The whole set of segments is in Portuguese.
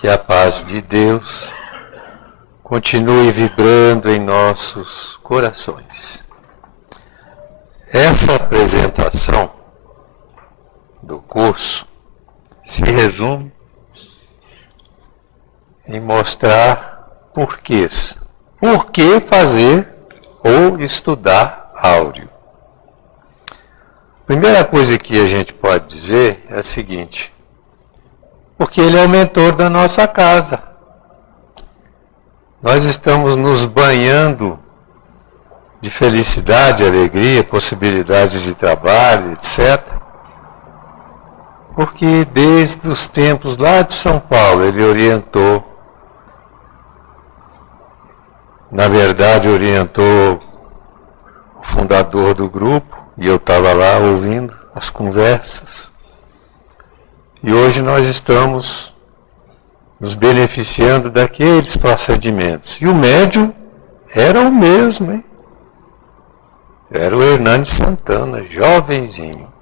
Que a paz de Deus continue vibrando em nossos corações. Essa apresentação do curso se resume em mostrar porquês. Por que fazer ou estudar áureo? Primeira coisa que a gente pode dizer é a seguinte: porque ele é o mentor da nossa casa. Nós estamos nos banhando de felicidade, alegria, possibilidades de trabalho, etc. Porque desde os tempos lá de São Paulo, ele orientou, na verdade orientou o fundador do grupo, e eu estava lá ouvindo as conversas. E hoje nós estamos nos beneficiando daqueles procedimentos. E o médium era o mesmo, hein? Era o Hernani Santana, jovenzinho.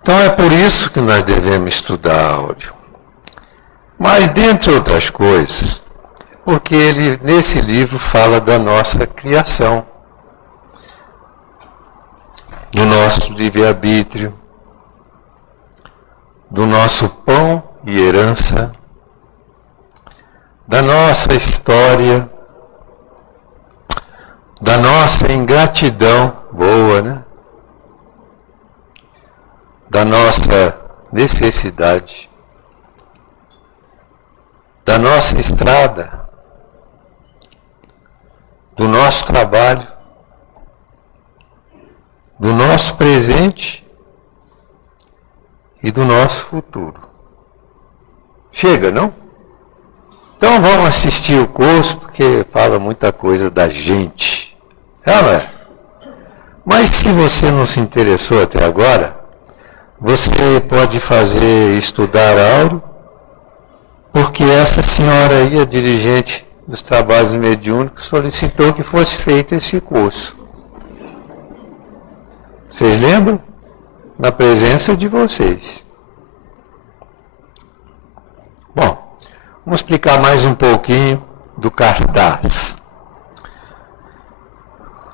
Então é por isso que nós devemos estudar áureo. Mas, dentre outras coisas, porque ele, nesse livro, fala da nossa criação, do nosso livre-arbítrio, do nosso pão e herança, da nossa história, da nossa ingratidão boa, né? Da nossa necessidade, da nossa estrada, do nosso trabalho, do nosso presente e do nosso futuro. Chega, não? Então vamos assistir o curso, porque fala muita coisa da gente. É, não é? Mas se você não se interessou até agora, você pode estudar áureo, porque essa senhora aí, a dirigente dos trabalhos mediúnicos, solicitou que fosse feito esse curso. Vocês lembram? Na presença de vocês. Bom, vamos explicar mais um pouquinho do cartaz.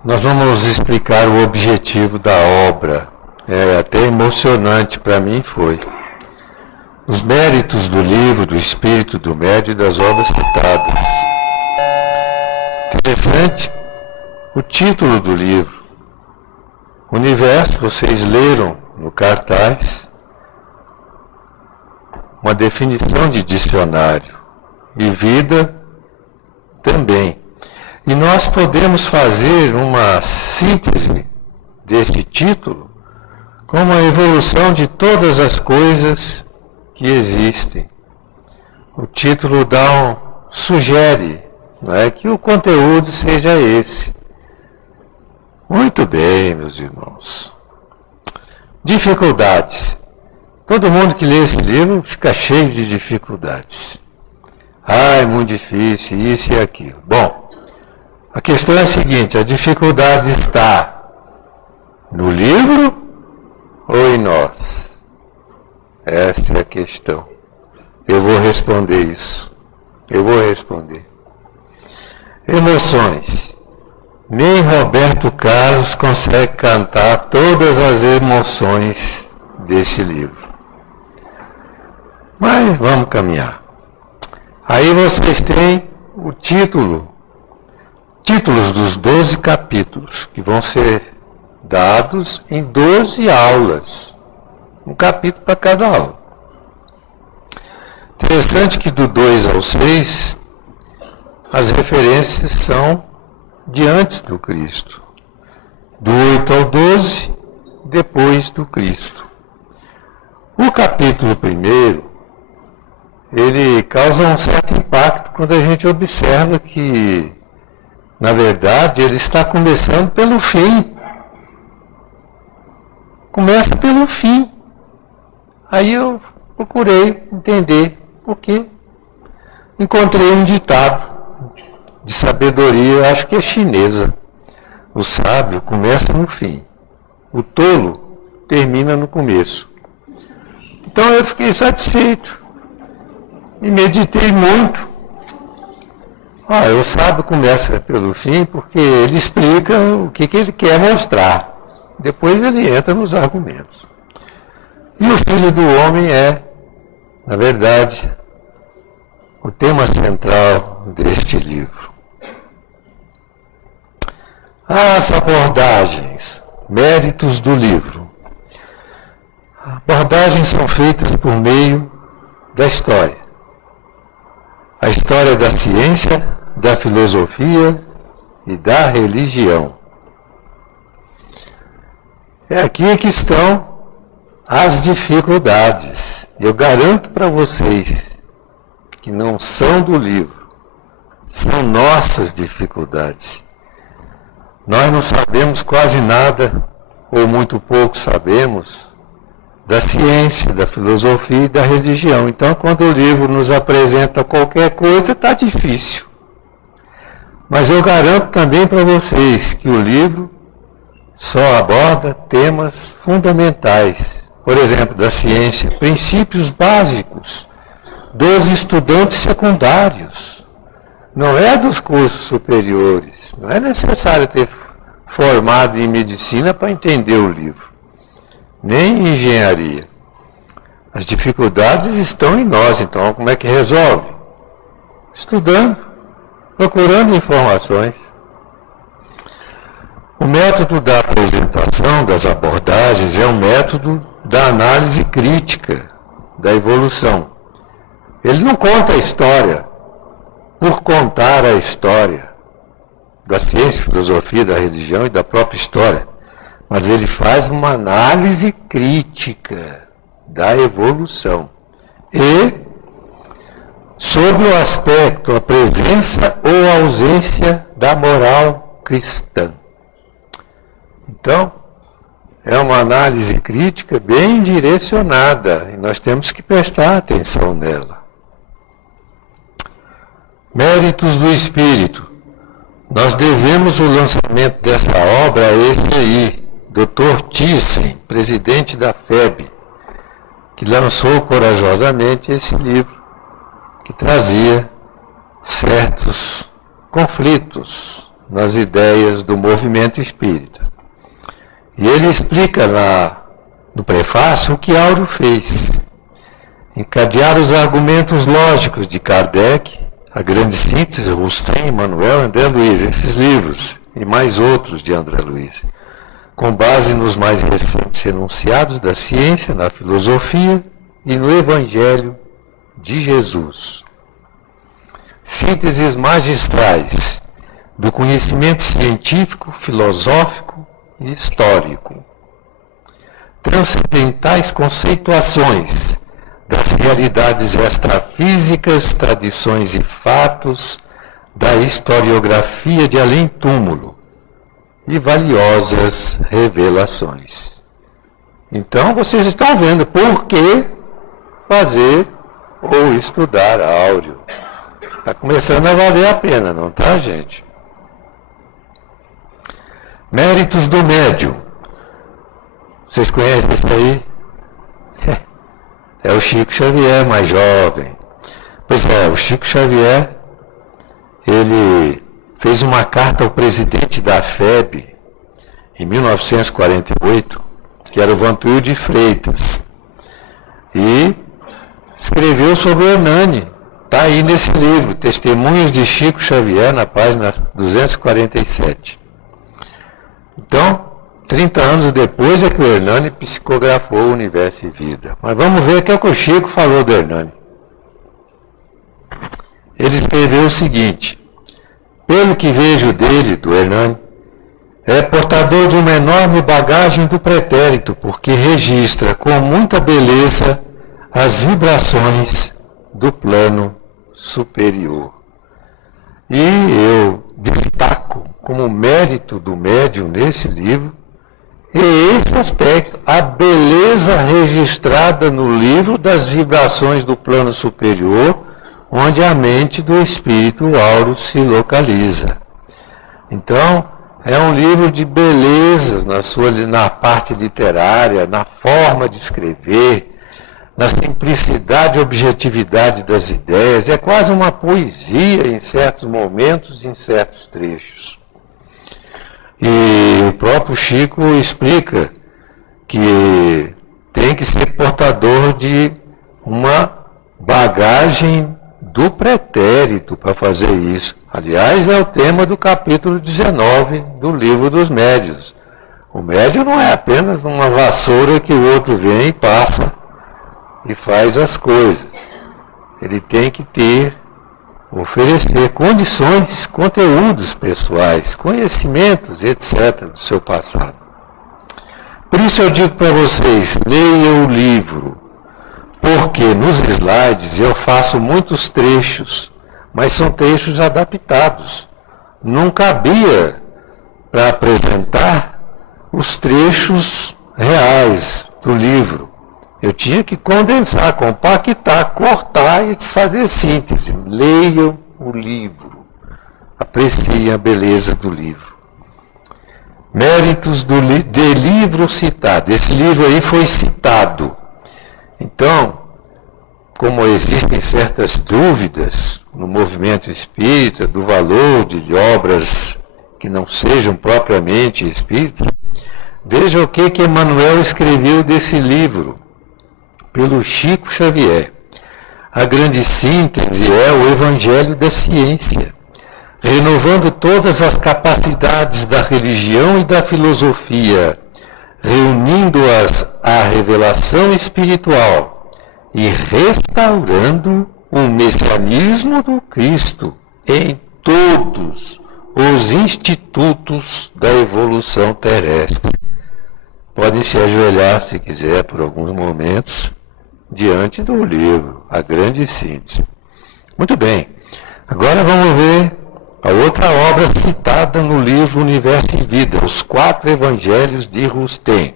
Nós vamos explicar o objetivo da obra. É até emocionante para mim foi. Os méritos do livro, do espírito do médium e das obras citadas. Interessante o título do livro. Universo, vocês leram no cartaz uma definição de dicionário, e vida também. E nós podemos fazer uma síntese desse título como a evolução de todas as coisas que existem. O título sugere, não é, que o conteúdo seja esse. Muito bem, meus irmãos. Dificuldades. Todo mundo que lê esse livro fica cheio de dificuldades. É muito difícil, isso e aquilo. Bom, a questão é a seguinte: a dificuldade está no livro ou em nós? Essa é a questão. Eu vou responder isso. Eu vou responder. Emoções. Nem Roberto Carlos consegue cantar todas as emoções desse livro. Mas vamos caminhar. Aí vocês têm o títulos dos 12 capítulos, que vão ser dados em 12 aulas. Um capítulo para cada aula. Interessante que do 2 ao 6, as referências são de antes do Cristo. Do 8 ao 12, depois do Cristo. O capítulo 1, ele causa um certo impacto quando a gente observa que, na verdade, ele está começando pelo fim. Começa pelo fim. Aí eu procurei entender por quê. Encontrei um ditado de sabedoria, eu acho que é chinesa. O sábio começa no fim. O tolo termina no começo. Então eu fiquei satisfeito. e meditei muito. O sábio começa pelo fim porque ele explica o que ele quer mostrar. Depois ele entra nos argumentos. E o Filho do Homem é, na verdade, o tema central deste livro. As abordagens, méritos do livro. Abordagens são feitas por meio da história. A história da ciência, da filosofia e da religião. É aqui que estão as dificuldades. Eu garanto para vocês que não são do livro, são nossas dificuldades. Nós não sabemos quase nada, ou muito pouco sabemos, da ciência, da filosofia e da religião. Então, quando o livro nos apresenta qualquer coisa, está difícil. Mas eu garanto também para vocês que o livro só aborda temas fundamentais. Por exemplo, da ciência, princípios básicos dos estudantes secundários. Não é dos cursos superiores. Não é necessário ter formado em medicina para entender o livro. Nem em engenharia. As dificuldades estão em nós, então como é que resolve? Estudando, procurando informações. O método da apresentação das abordagens é um método da análise crítica da evolução. Ele não conta a história por contar a história da ciência, filosofia, da religião e da própria história, mas ele faz uma análise crítica da evolução e sobre o aspecto, a presença ou a ausência da moral cristã. Então, é uma análise crítica bem direcionada e nós temos que prestar atenção nela. Méritos do Espírito. Nós devemos o lançamento dessa obra a esse aí, Dr. Thyssen, presidente da FEB, que lançou corajosamente esse livro, que trazia certos conflitos nas ideias do movimento espírita. E ele explica no prefácio o que Áureo fez. Encadear os argumentos lógicos de Kardec, a grande síntese, Rustem, Emmanuel, André Luiz, esses livros e mais outros de André Luiz, com base nos mais recentes enunciados da ciência, na filosofia e no Evangelho de Jesus. Sínteses magistrais do conhecimento científico, filosófico e histórico. Transcendentais conceituações das realidades extrafísicas, tradições e fatos da historiografia de além-túmulo e valiosas revelações. Então, vocês estão vendo por que fazer ou estudar Áureo. Está começando a valer a pena, não tá, gente? Méritos do médium. Vocês conhecem isso aí? É o Chico Xavier, mais jovem. Pois é, o Chico Xavier, ele fez uma carta ao presidente da FEB, em 1948, que era o Vantuil de Freitas, e escreveu sobre o Hernani. Está aí nesse livro, Testemunhos de Chico Xavier, na página 247. Então, 30 anos depois é que o Hernani psicografou o Universo e Vida. Mas vamos ver o que o Chico falou do Hernani. Ele escreveu o seguinte: pelo que vejo dele, do Hernani, é portador de uma enorme bagagem do pretérito, porque registra com muita beleza as vibrações do plano superior. E eu destaco como mérito do médium nesse livro esse aspecto, a beleza registrada no livro das vibrações do plano superior, onde a mente do espírito Áureo se localiza. Então, é um livro de belezas na parte literária, na forma de escrever, na simplicidade e objetividade das ideias. É quase uma poesia em certos momentos, em certos trechos. E o próprio Chico explica que tem que ser portador de uma bagagem do pretérito para fazer isso. Aliás, é o tema do capítulo 19 do Livro dos Médiuns. O médium não é apenas uma vassoura que o outro vem e passa e faz as coisas. Ele tem que oferecer condições, conteúdos pessoais, conhecimentos, etc., do seu passado. Por isso eu digo para vocês, leiam o livro, porque nos slides eu faço muitos trechos, mas são trechos adaptados. Não cabia para apresentar os trechos reais do livro. Eu tinha que condensar, compactar, cortar e fazer síntese. Leiam o livro. Apreciem a beleza do livro. Méritos de livro citado. Esse livro aí foi citado. Então, como existem certas dúvidas no movimento espírita do valor de obras que não sejam propriamente espíritas, veja o que Emmanuel escreveu desse livro, pelo Chico Xavier. A grande síntese é o Evangelho da Ciência, renovando todas as capacidades da religião e da filosofia, reunindo-as à revelação espiritual e restaurando o messianismo do Cristo em todos os institutos da evolução terrestre. Podem se ajoelhar, se quiser, por alguns momentos, diante do livro, A Grande Síntese. Muito bem, agora vamos ver a outra obra citada no livro Universo em Vida, Os Quatro Evangelhos de Rustem.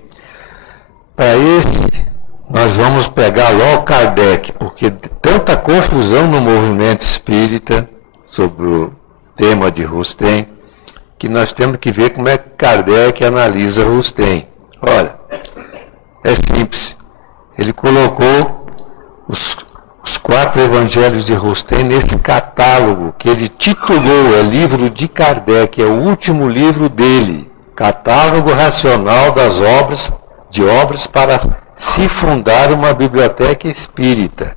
Para esse, nós vamos pegar logo Kardec, porque tanta confusão no movimento espírita sobre o tema de Rustem, que nós temos que ver como é que Kardec analisa Rustem. Olha, é simples. Ele colocou os quatro evangelhos de Rustem nesse catálogo que ele titulou, é Livro de Kardec, é o último livro dele, Catálogo Racional das obras para se fundar uma biblioteca espírita.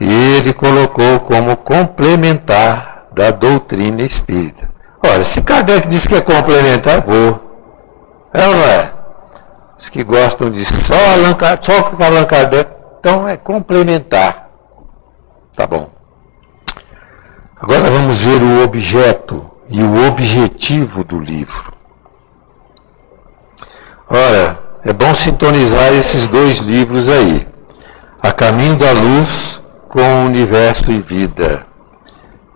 E ele colocou como complementar da doutrina espírita. Ora, se Kardec diz que é complementar, boa. É ou não é? Os que gostam de só com Allan Kardec, então é complementar. Tá bom. Agora vamos ver o objeto e o objetivo do livro. Ora, é bom sintonizar esses dois livros aí. A Caminho da Luz com o Universo e Vida.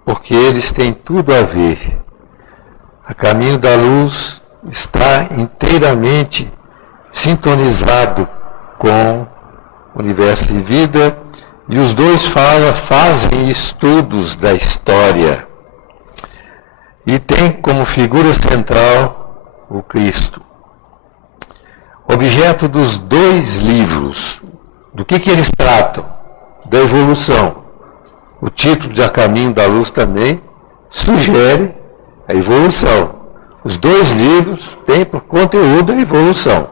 Porque eles têm tudo a ver. A Caminho da Luz está inteiramente sintonizado com Universo e Vida, e os dois fazem estudos da história. E tem como figura central o Cristo. Objeto dos dois livros, do que eles tratam? Da evolução. O título de A Caminho da Luz também sugere a evolução. Os dois livros têm por conteúdo a evolução.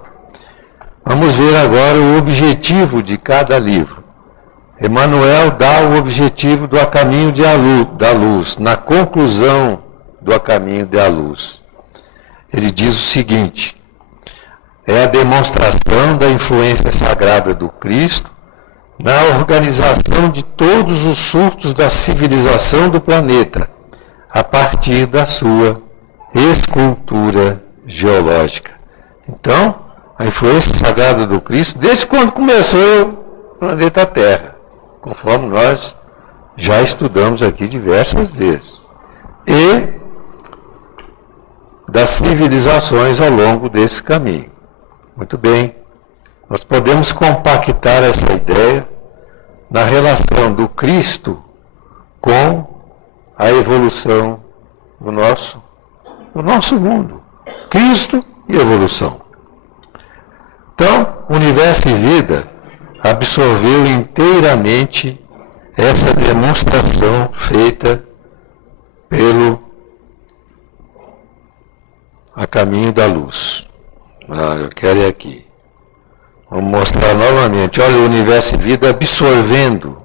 Vamos ver agora o objetivo de cada livro. Emmanuel dá o objetivo do A Caminho da Luz, na conclusão do A Caminho da Luz. Ele diz o seguinte: é a demonstração da influência sagrada do Cristo na organização de todos os surtos da civilização do planeta, a partir da sua escultura geológica. Então, a influência sagrada do Cristo, desde quando começou o planeta Terra, conforme nós já estudamos aqui diversas vezes, e das civilizações ao longo desse caminho. Muito bem, nós podemos compactar essa ideia na relação do Cristo com a evolução do nosso mundo. Cristo e evolução. Então, Universo e Vida absorveu inteiramente essa demonstração feita pelo A Caminho da Luz. Eu quero ir aqui. Vamos mostrar novamente. Olha o Universo e Vida absorvendo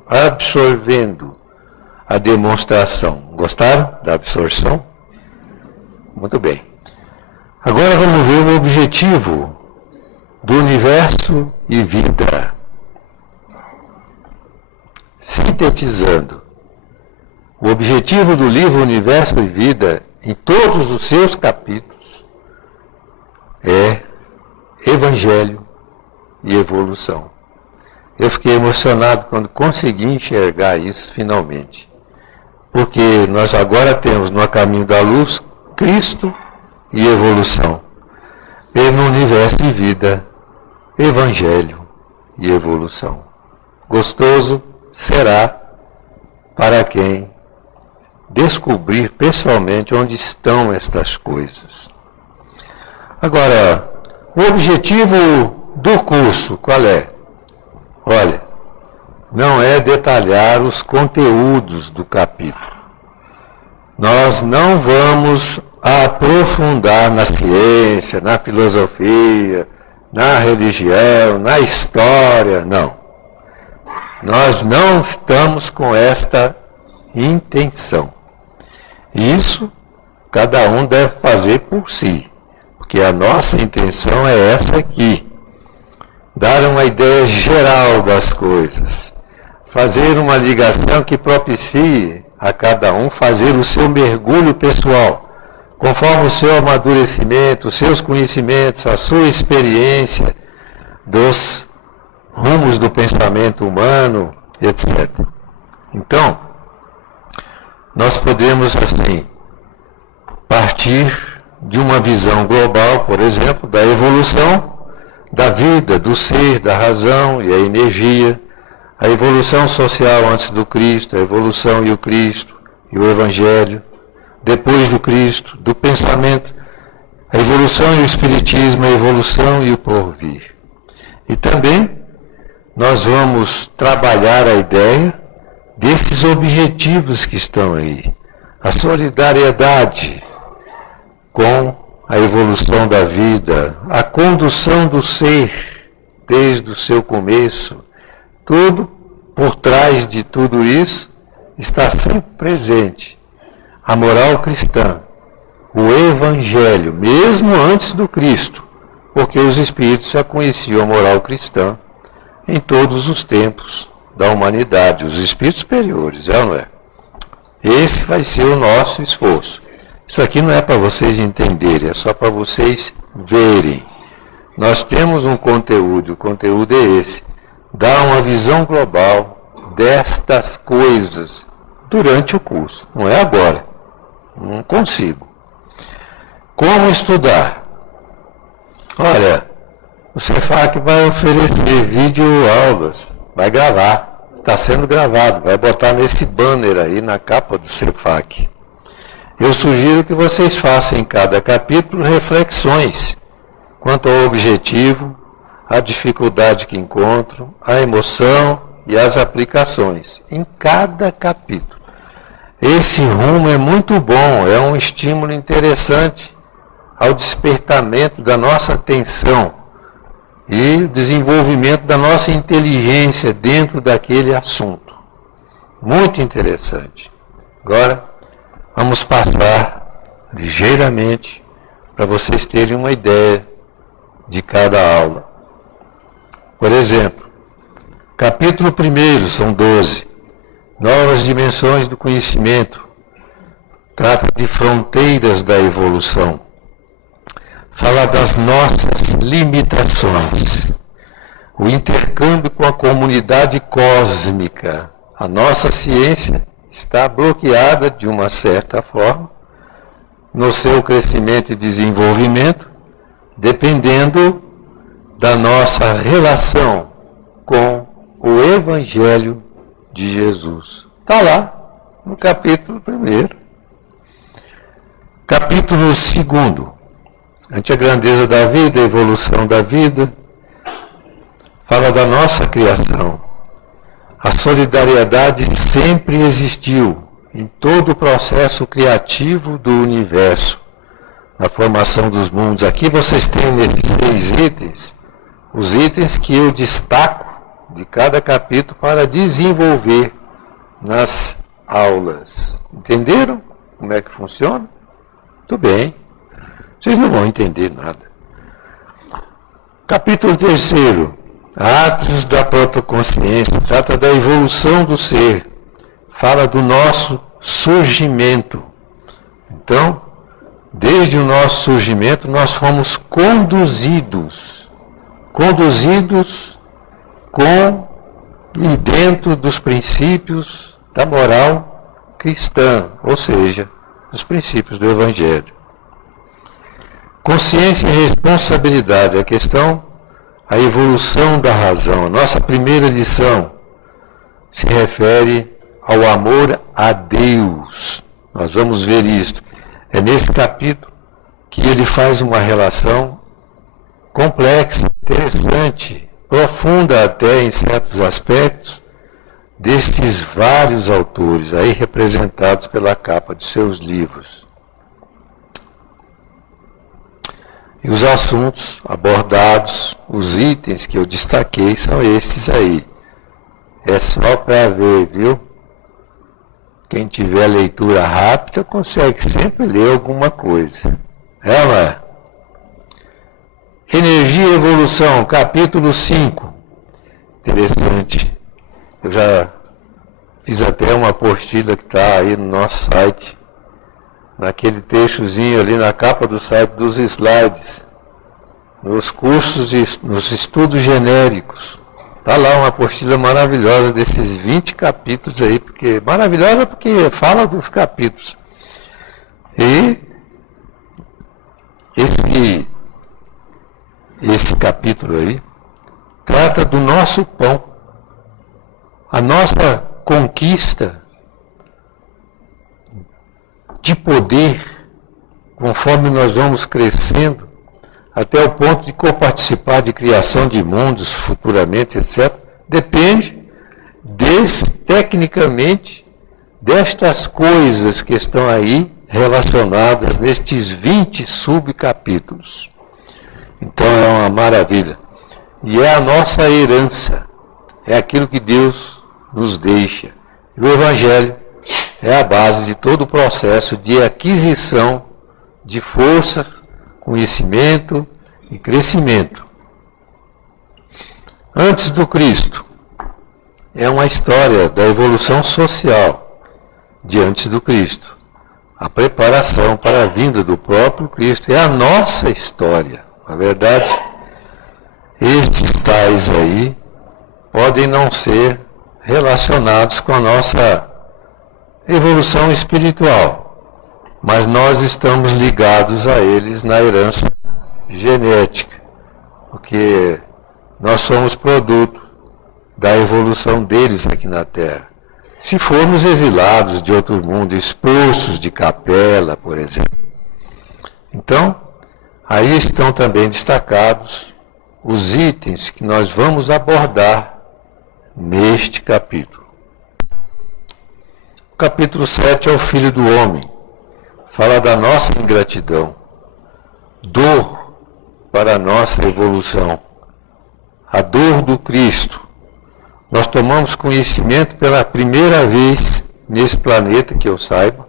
a demonstração. Gostaram da absorção? Muito bem. Agora vamos ver o objetivo do Universo e Vida. Sintetizando, o objetivo do livro Universo e Vida, em todos os seus capítulos, é Evangelho e evolução. Eu fiquei emocionado quando consegui enxergar isso finalmente. Porque nós agora temos no A Caminho da Luz Cristo e evolução. E no Universo e Vida, Evangelho e evolução. Gostoso será para quem descobrir pessoalmente onde estão estas coisas. Agora, o objetivo do curso, qual é? Olha, não é detalhar os conteúdos do capítulo. Nós não vamos aprofundar na ciência, na filosofia, na religião, na história, não. Nós não estamos com esta intenção. Isso cada um deve fazer por si, porque a nossa intenção é essa aqui. Dar uma ideia geral das coisas, fazer uma ligação que propicie a cada um fazer o seu mergulho pessoal, conforme o seu amadurecimento, os seus conhecimentos, a sua experiência dos rumos do pensamento humano, etc. Então, nós podemos, assim, partir de uma visão global, por exemplo, da evolução da vida, do ser, da razão e a energia, a evolução social antes do Cristo, a evolução e o Cristo e o Evangelho, depois do Cristo, do pensamento, a evolução e o Espiritismo, a evolução e o porvir. E também nós vamos trabalhar a ideia desses objetivos que estão aí. A solidariedade com a evolução da vida, a condução do ser desde o seu começo. Tudo, por trás de tudo isso, está sempre presente a moral cristã, o Evangelho, mesmo antes do Cristo, porque os Espíritos já conheciam a moral cristã em todos os tempos da humanidade, os Espíritos superiores, é ou não é? Esse vai ser o nosso esforço. Isso aqui não é para vocês entenderem, é só para vocês verem. Nós temos um conteúdo, o conteúdo é esse. Dar uma visão global destas coisas durante o curso, não é agora. Não consigo. Como estudar? Olha, o Cefac vai oferecer videoaulas, vai gravar, está sendo gravado, vai botar nesse banner aí na capa do Cefac. Eu sugiro que vocês façam em cada capítulo reflexões quanto ao objetivo, a dificuldade que encontram, a emoção e as aplicações, em cada capítulo. Esse rumo é muito bom, é um estímulo interessante ao despertamento da nossa atenção e o desenvolvimento da nossa inteligência dentro daquele assunto. Muito interessante. Agora, vamos passar ligeiramente para vocês terem uma ideia de cada aula. Por exemplo, capítulo 1, são 12, novas dimensões do conhecimento, trata de fronteiras da evolução, fala das nossas limitações, o intercâmbio com a comunidade cósmica. A nossa ciência está bloqueada de uma certa forma no seu crescimento e desenvolvimento, dependendo da nossa relação com o Evangelho de Jesus. Está lá no capítulo 1. Capítulo 2, ante a grandeza da vida, a evolução da vida, fala da nossa criação. A solidariedade sempre existiu em todo o processo criativo do universo, na formação dos mundos. Aqui vocês têm nesses 6 itens, os itens que eu destaco de cada capítulo para desenvolver nas aulas. Entenderam como é que funciona? Tudo bem. Vocês não vão entender nada. Capítulo 3º. Atos da protoconsciência. Trata da evolução do ser. Fala do nosso surgimento. Então, desde o nosso surgimento, nós fomos conduzidos com e dentro dos princípios da moral cristã, ou seja, dos princípios do Evangelho. Consciência e responsabilidade, a questão, a evolução da razão. A nossa primeira lição se refere ao amor a Deus. Nós vamos ver isso. É nesse capítulo que ele faz uma relação complexa, interessante, profunda até em certos aspectos, destes vários autores, aí representados pela capa de seus livros. E os assuntos abordados, os itens que eu destaquei, são esses aí. É só para ver, viu? Quem tiver leitura rápida consegue sempre ler alguma coisa. É, não é? Energia e Evolução, capítulo 5. Interessante. Eu já fiz até uma apostila que está aí no nosso site, naquele trechozinho ali na capa do site dos slides, nos cursos, nos estudos genéricos. Está lá uma apostila maravilhosa desses 20 capítulos aí, maravilhosa porque fala dos capítulos. E esse capítulo aí trata do nosso pão, a nossa conquista de poder, conforme nós vamos crescendo, até o ponto de coparticipar de criação de mundos futuramente, etc., depende, tecnicamente, destas coisas que estão aí relacionadas nestes 20 subcapítulos. Então é uma maravilha. E é a nossa herança, é aquilo que Deus nos deixa. E o Evangelho é a base de todo o processo de aquisição de força, conhecimento e crescimento. Antes do Cristo, é uma história da evolução social de antes do Cristo. A preparação para a vinda do próprio Cristo é a nossa história. Na verdade, estes tais aí podem não ser relacionados com a nossa evolução espiritual, mas nós estamos ligados a eles na herança genética, porque nós somos produto da evolução deles aqui na Terra. Se formos exilados de outro mundo, expulsos de capela, por exemplo. Então, aí estão também destacados os itens que nós vamos abordar neste capítulo. O capítulo 7 é o Filho do Homem. Fala da nossa ingratidão, dor para a nossa evolução, a dor do Cristo. Nós tomamos conhecimento pela primeira vez nesse planeta, que eu saiba,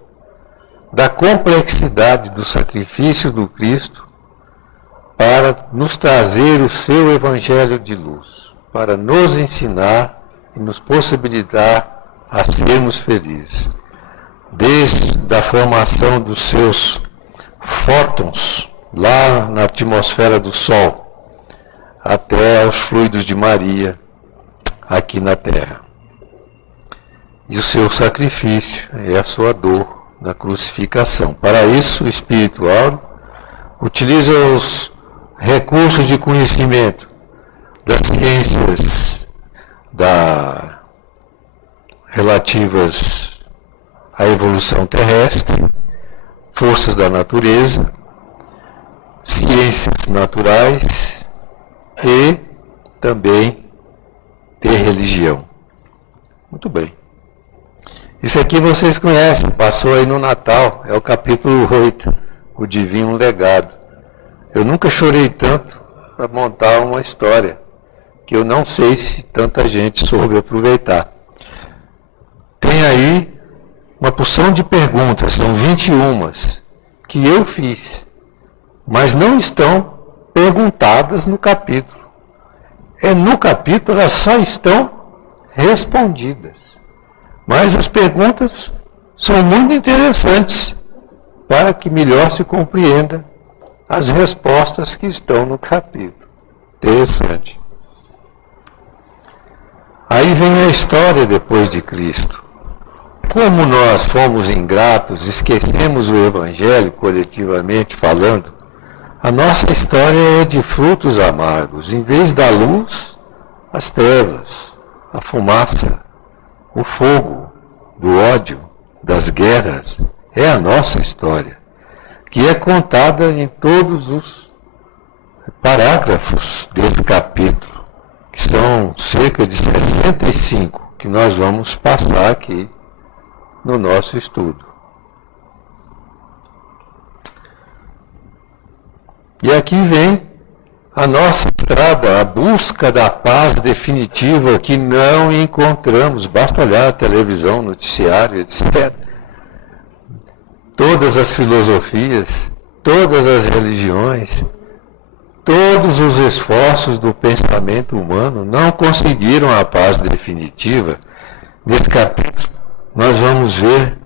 da complexidade do sacrifício do Cristo para nos trazer o seu Evangelho de luz, para nos ensinar e nos possibilitar a sermos felizes. Desde a formação dos seus fótons lá na atmosfera do Sol, até aos fluidos de Maria aqui na Terra. E o seu sacrifício é a sua dor na crucificação. Para isso, o espiritual utiliza os recursos de conhecimento das ciências relativas à evolução terrestre, forças da natureza, ciências naturais e também ter religião. Muito bem. Isso aqui vocês conhecem, passou aí no Natal, é o capítulo 8, o Divino Legado. Eu nunca chorei tanto para montar uma história, que eu não sei se tanta gente soube aproveitar. Tem aí uma porção de perguntas, são 21, que eu fiz, mas não estão perguntadas no capítulo. No capítulo elas só estão respondidas. Mas as perguntas são muito interessantes para que melhor se compreenda as respostas que estão no capítulo. Interessante. Aí vem a história depois de Cristo. Como nós fomos ingratos, esquecemos o Evangelho, coletivamente falando, a nossa história é de frutos amargos. Em vez da luz, as trevas, a fumaça, o fogo, do ódio, das guerras, é a nossa história, que é contada em todos os parágrafos desse capítulo, que são cerca de 65, que nós vamos passar aqui no nosso estudo. E aqui vem a nossa estrada, a busca da paz definitiva que não encontramos. Basta olhar a televisão, noticiário, etc. Todas as filosofias, todas as religiões, todos os esforços do pensamento humano não conseguiram a paz definitiva. Nesse capítulo, nós vamos ver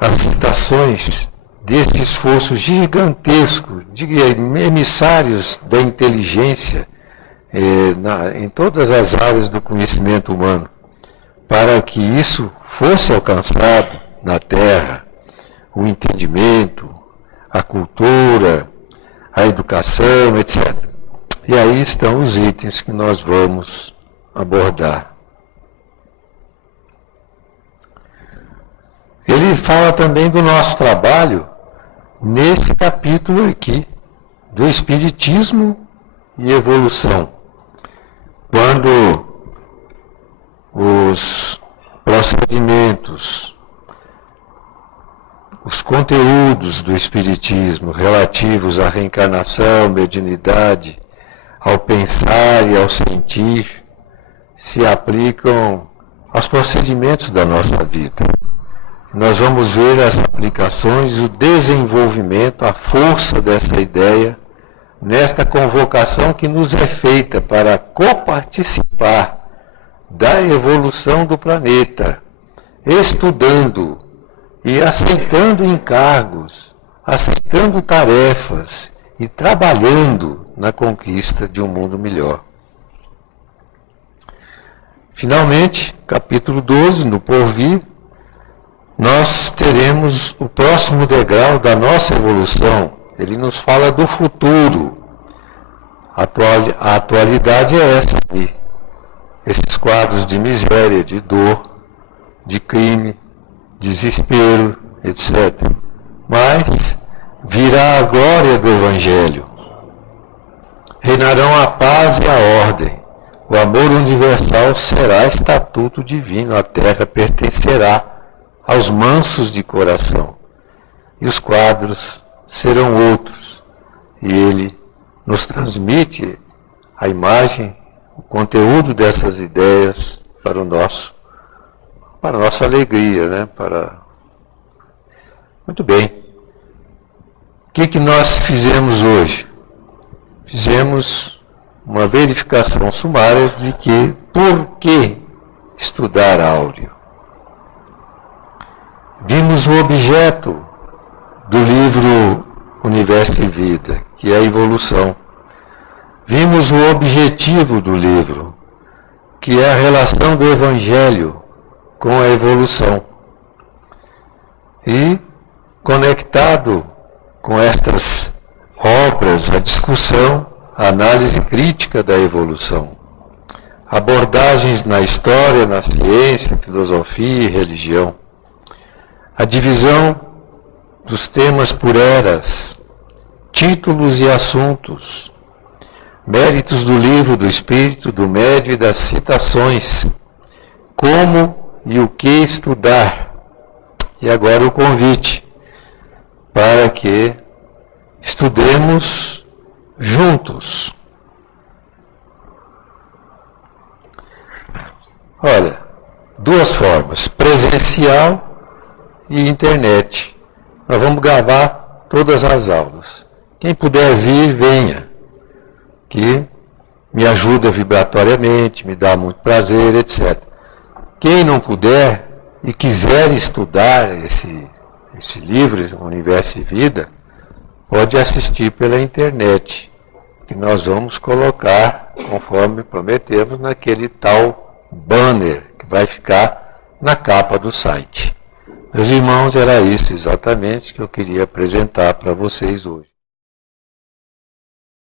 as citações desse esforço gigantesco de emissários da inteligência em todas as áreas do conhecimento humano, para que isso fosse alcançado na Terra, o entendimento, a cultura, a educação, etc. E aí estão os itens que nós vamos abordar. Ele fala também do nosso trabalho nesse capítulo aqui, do Espiritismo e Evolução. Quando os procedimentos, os conteúdos do Espiritismo relativos à reencarnação, mediunidade, ao pensar e ao sentir, se aplicam aos procedimentos da nossa vida. Nós vamos ver as aplicações, o desenvolvimento, a força dessa ideia, nesta convocação que nos é feita para coparticipar da evolução do planeta, estudando e aceitando encargos, aceitando tarefas e trabalhando na conquista de um mundo melhor. Finalmente, capítulo 12, no porvir, nós teremos o próximo degrau da nossa evolução. Ele nos fala do futuro. A atualidade é essa aí. Esses quadros de miséria, de dor, de crime, desespero, etc. Mas virá a glória do Evangelho. Reinarão a paz e a ordem. O amor universal será estatuto divino. A terra pertencerá aos mansos de coração. E os quadros serão outros. E ele nos transmite a imagem, o conteúdo dessas ideias para a nossa alegria, né? Muito bem. O que nós fizemos hoje? Fizemos uma verificação sumária de que por que estudar áureo? Vimos o objeto do livro Universo e Vida, que é a evolução. Vimos o objetivo do livro, que é a relação do Evangelho com a evolução. E, conectado com estas obras, a discussão, a análise crítica da evolução. Abordagens na história, na ciência, filosofia e religião. A divisão dos temas por eras, títulos e assuntos, Méritos do livro, do espírito, do médio e das citações. Como e o que estudar. E agora o convite para que estudemos juntos. Olha, duas formas, presencial e internet. Nós vamos gravar todas as aulas. Quem puder vir, venha, que me ajuda vibratoriamente, me dá muito prazer, etc. Quem não puder e quiser estudar esse livro, Universo e Vida, pode assistir pela internet, que nós vamos colocar, conforme prometemos, naquele tal banner que vai ficar na capa do site. Meus irmãos, era isso exatamente que eu queria apresentar para vocês hoje.